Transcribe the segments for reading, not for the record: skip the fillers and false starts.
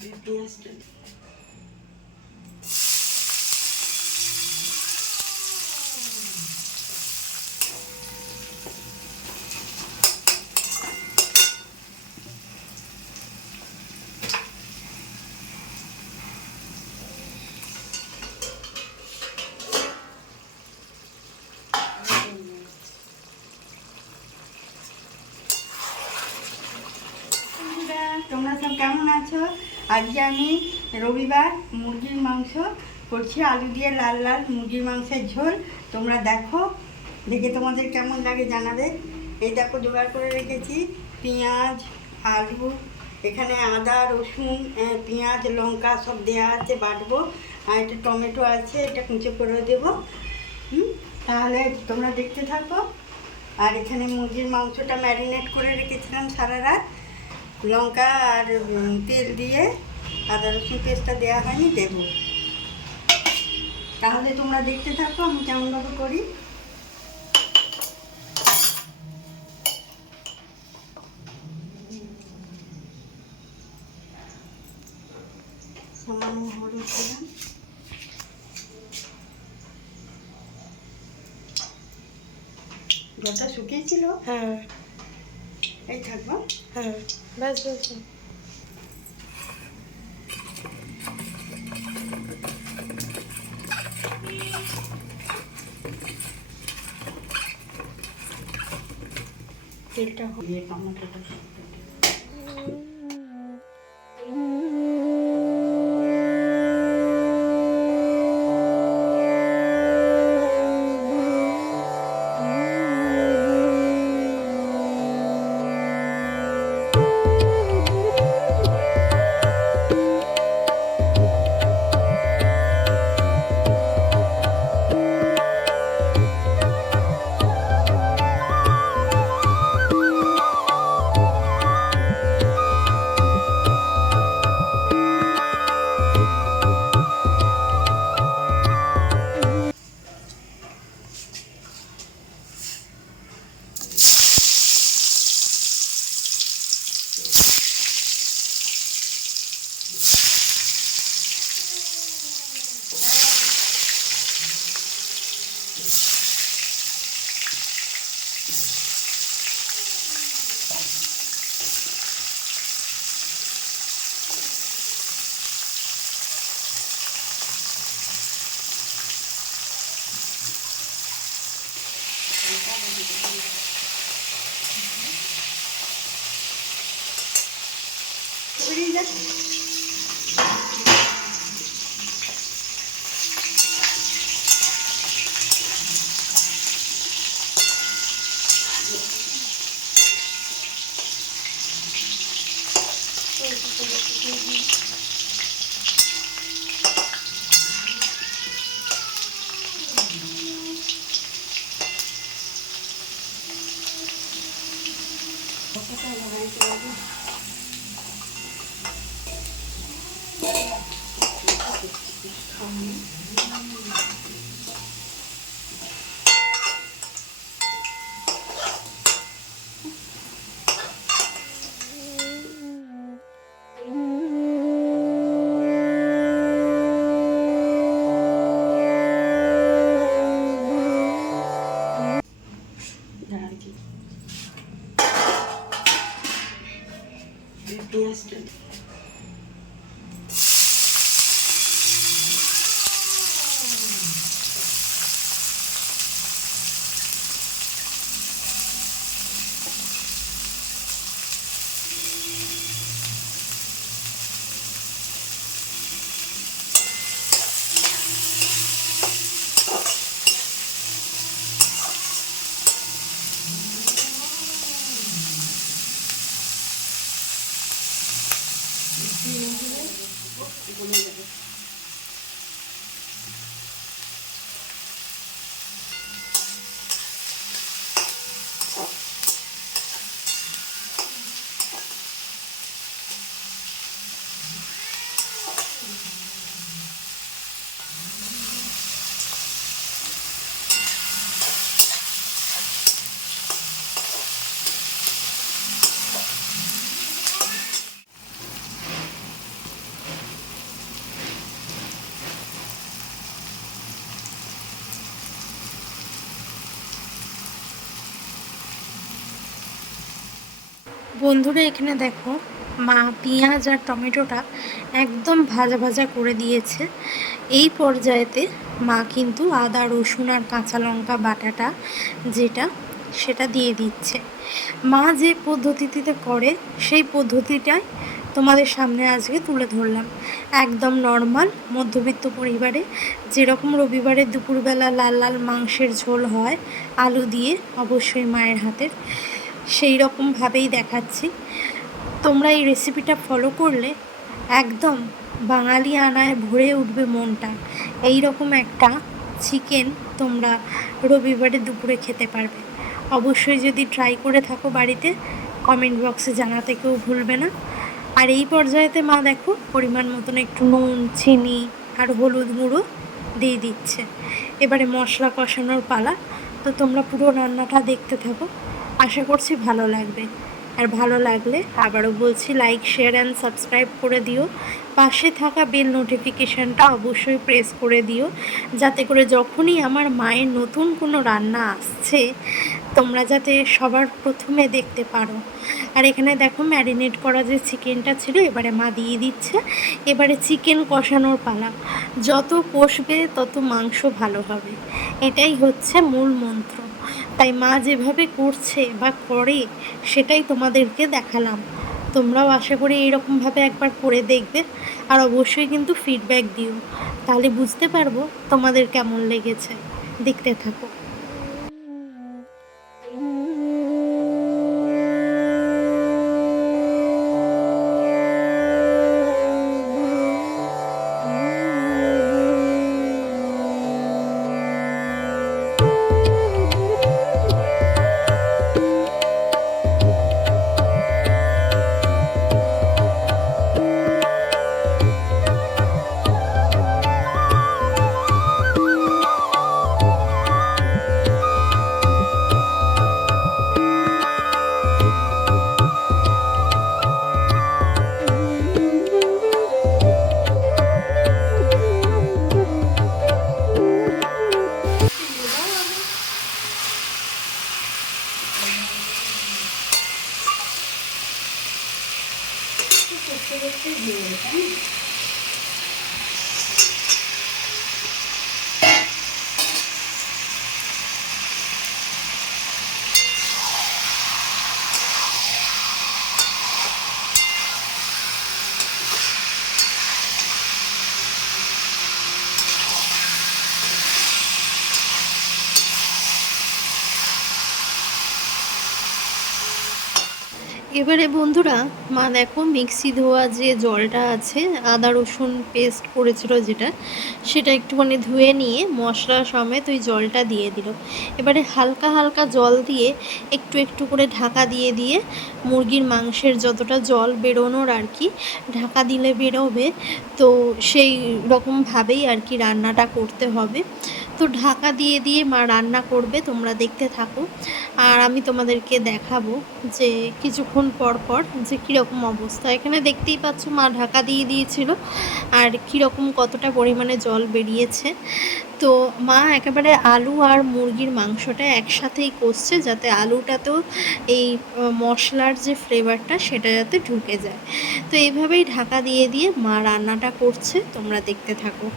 পেঁয়াজটা তোমরা সব কেমন আছো? আজকে আমি রবিবার মুরগির মাংস করছি, আলু দিয়ে লাল লাল মুরগির মাংসের ঝোল। তোমরা দেখো, দেখে তোমাদের কেমন লাগে জানাবে। এই দেখো জোগাড় করে রেখেছি পেঁয়াজ, আলু, এখানে আদা, রসুন, পেঁয়াজ, লঙ্কা সব দেওয়া আছে, বাটবো। আর একটা টমেটো আছে, এটা কুচো করে দেবো। তাহলে তোমরা দেখতে থাকো। আর এখানে মুরগির মাংসটা ম্যারিনেট করে রেখেছিলাম সারা রাত, লঙ্কা আর তেল দিয়ে, আদা রসুন পেস্টটা দেওয়া হয়নি, দেব। তাহলে তোমরা দেখতে থাকো আমি কেমনভাবে করি। সামান্য হলুদ দিলাম, জলটা শুকিয়েছিল। হ্যাঁ, এই থাকবো। হ্যাঁ, ব্যাস ব্যাস। তেলটা হয়ে টমেটোটা বেরিয়ে যাচ্ছে। পেঁয়াজটা গলে যাবে। বন্ধুরা এখানে দেখো, মা পেঁয়াজ আর টমেটোটা একদম ভাজা ভাজা করে দিয়েছে। এই পর্যায়েতে মা কিন্তু আদা রসুন আর কাঁচা লঙ্কা বাটাটা যেটা সেটা দিয়ে দিচ্ছে। মা যে পদ্ধতিতে করে সেই পদ্ধতিটাই তোমাদের সামনে আজকে তুলে ধরলাম। একদম নর্মাল মধ্যবিত্ত পরিবারে যেরকম রবিবারের দুপুরবেলা লাল লাল মাংসের ঝোল হয় আলু দিয়ে, অবশ্যই মায়ের হাতের, সেই রকমভাবেই দেখাচ্ছি। তোমরা এই রেসিপিটা ফলো করলে একদম বাঙালি আনায় ভরে উঠবে মনটা। এই রকম একটা চিকেন তোমরা রবিবারে দুপুরে খেতে পারবে। অবশ্যই যদি ট্রাই করে থাকো বাড়িতে, কমেন্ট বক্সে জানাতে কেউ ভুলবে না। আর এই পর্যায়েতে মা দেখো পরিমাণ মতন একটু নুন, চিনি আর হলুদ গুঁড়ো দিয়ে দিচ্ছে। এবারে মশলা কষানোর পালা। তো তোমরা পুরো রান্নাটা দেখতে থাকো, আশা করছি ভালো লাগবে। আর ভালো লাগলে আবারও বলছি, লাইক, শেয়ার অ্যান্ড সাবস্ক্রাইব করে দিও। পাশে থাকা বেল নোটিফিকেশানটা অবশ্যই প্রেস করে দিও, যাতে করে যখনই আমার মায়ের নতুন কোনো রান্না আসছে তোমরা যাতে সবার প্রথমে দেখতে পারো। আর এখানে দেখো ম্যারিনেট করা যে চিকেনটা ছিল এবারে মা দিয়ে দিচ্ছে। এবারে চিকেন কষানোর পালা। যত কষবে তত মাংস ভালো হবে, এটাই হচ্ছে মূল মন্ত্র। তাই মা যেভাবে করছে বা করে সেটাই তোমাদেরকে দেখালাম। তোমরাও আশা করি এইরকমভাবে একবার করে দেখবে। আর অবশ্যই কিন্তু ফিডব্যাক দিও, তাহলে বুঝতে পারবো তোমাদের কেমন লেগেছে। দেখতে থাকো। এবারে বন্ধুরা মা দেখো মিক্সি ধোয়া যে জলটা আছে, আদা রসুন পেস্ট করেছিল যেটা, সেটা একটুখানি ধুয়ে নিয়ে মশলা সমেত ওই জলটা দিয়ে দিল। এবারে হালকা হালকা জল দিয়ে একটু একটু করে ঢাকা দিয়ে দিয়ে মুরগির মাংসের যতটা জল বেরোনোর আর কি, ঢাকা দিলে বেরোবে, তো সেই রকমভাবেই আর কি রান্নাটা করতে হবে। তো ঢাকা দিয়ে দিয়ে মা রান্না করবে, তোমরা দেখতে থাকো। আর আমি তোমাদেরকে দেখাবো যে কিছুক্ষণ পর পর যে কীরকম অবস্থা। এখানে দেখতেই পাচ্ছ মা ঢাকা দিয়ে দিয়েছিল আর কীরকম কতটা পরিমাণে জল বেরিয়েছে। তো মা একেবারে আলু আর মুরগির মাংসটা একসাথেই কষছে, যাতে আলুটাতেও এই মশলার যে ফ্লেভারটা সেটা যাতে ঢুকে যায়। তো এইভাবেই ঢাকা দিয়ে দিয়ে মা রান্নাটা করছে, তোমরা দেখতে থাকো।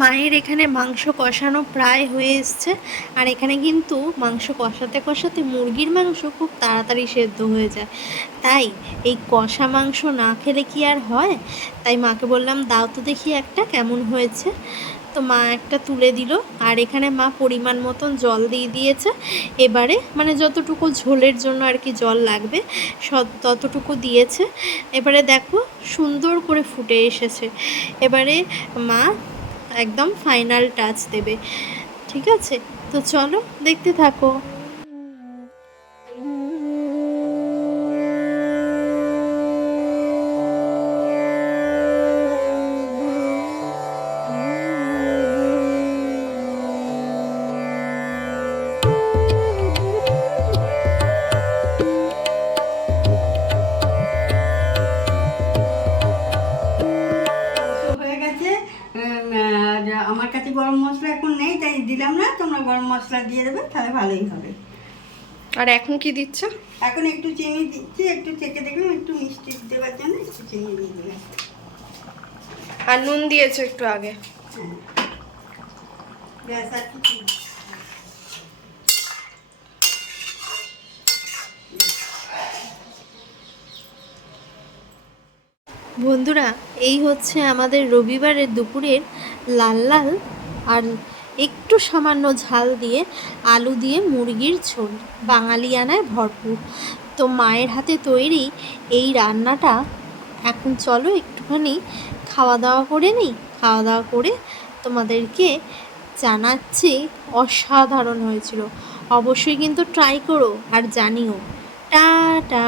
মায়ের এখানে মাংস কষানো প্রায় হয়ে এসছে। আর এখানে কিন্তু মাংস কষাতে কষাতে মুরগির মাংস খুব তাড়াতাড়ি সেদ্ধ হয়ে যায়। তাই এই কষা মাংস না খেলে কি আর হয়? তাই মাকে বললাম দাও তো দেখি একটা কেমন হয়েছে। তো মা একটা তুলে দিল। আর এখানে মা পরিমাণ মতন জল দিয়ে দিয়েছে। এবারে মানে যতটুকু ঝোলের জন্য আর কি জল লাগবে ততটুকু দিয়েছে। এবারে দেখো সুন্দর করে ফুটে এসেছে। এবারে মা একদম ফাইনাল টাচ দেবে। ঠিক আছে, তো চলো দেখতে থাকো। এখন নেই তাই দিলাম না, তোমরা গরম মশলা দিয়ে দেবে, তাহলে ভালোই হবে। আর এখন কি দিচ্ছ? এখন একটু চিনি দিচ্ছি, একটু চেখে দেখলাম একটু মিষ্টি দেওয়ার জন্য একটু চিনি দিয়ে দিলাম। আর নুন দিয়েছো একটু আগে। হ্যাঁ, ব্যাস আর কিছু না। বন্ধুরা, এই হচ্ছে আমাদের রবিবারের দুপুরের লাল লাল আর একটু সামান্য ঝাল দিয়ে আলু দিয়ে মুরগির ঝোল, বাঙালিয়ানায় ভরপুর। তো মায়ের হাতে তৈরি এই রান্নাটা এখন চলো একটুখানি খাওয়া দাওয়া করে নিই। খাওয়া দাওয়া করে তোমাদেরকে জানাচ্ছি অসাধারণ হয়েছিল। অবশ্যই কিন্তু ট্রাই করো আর জানিও। টাটা।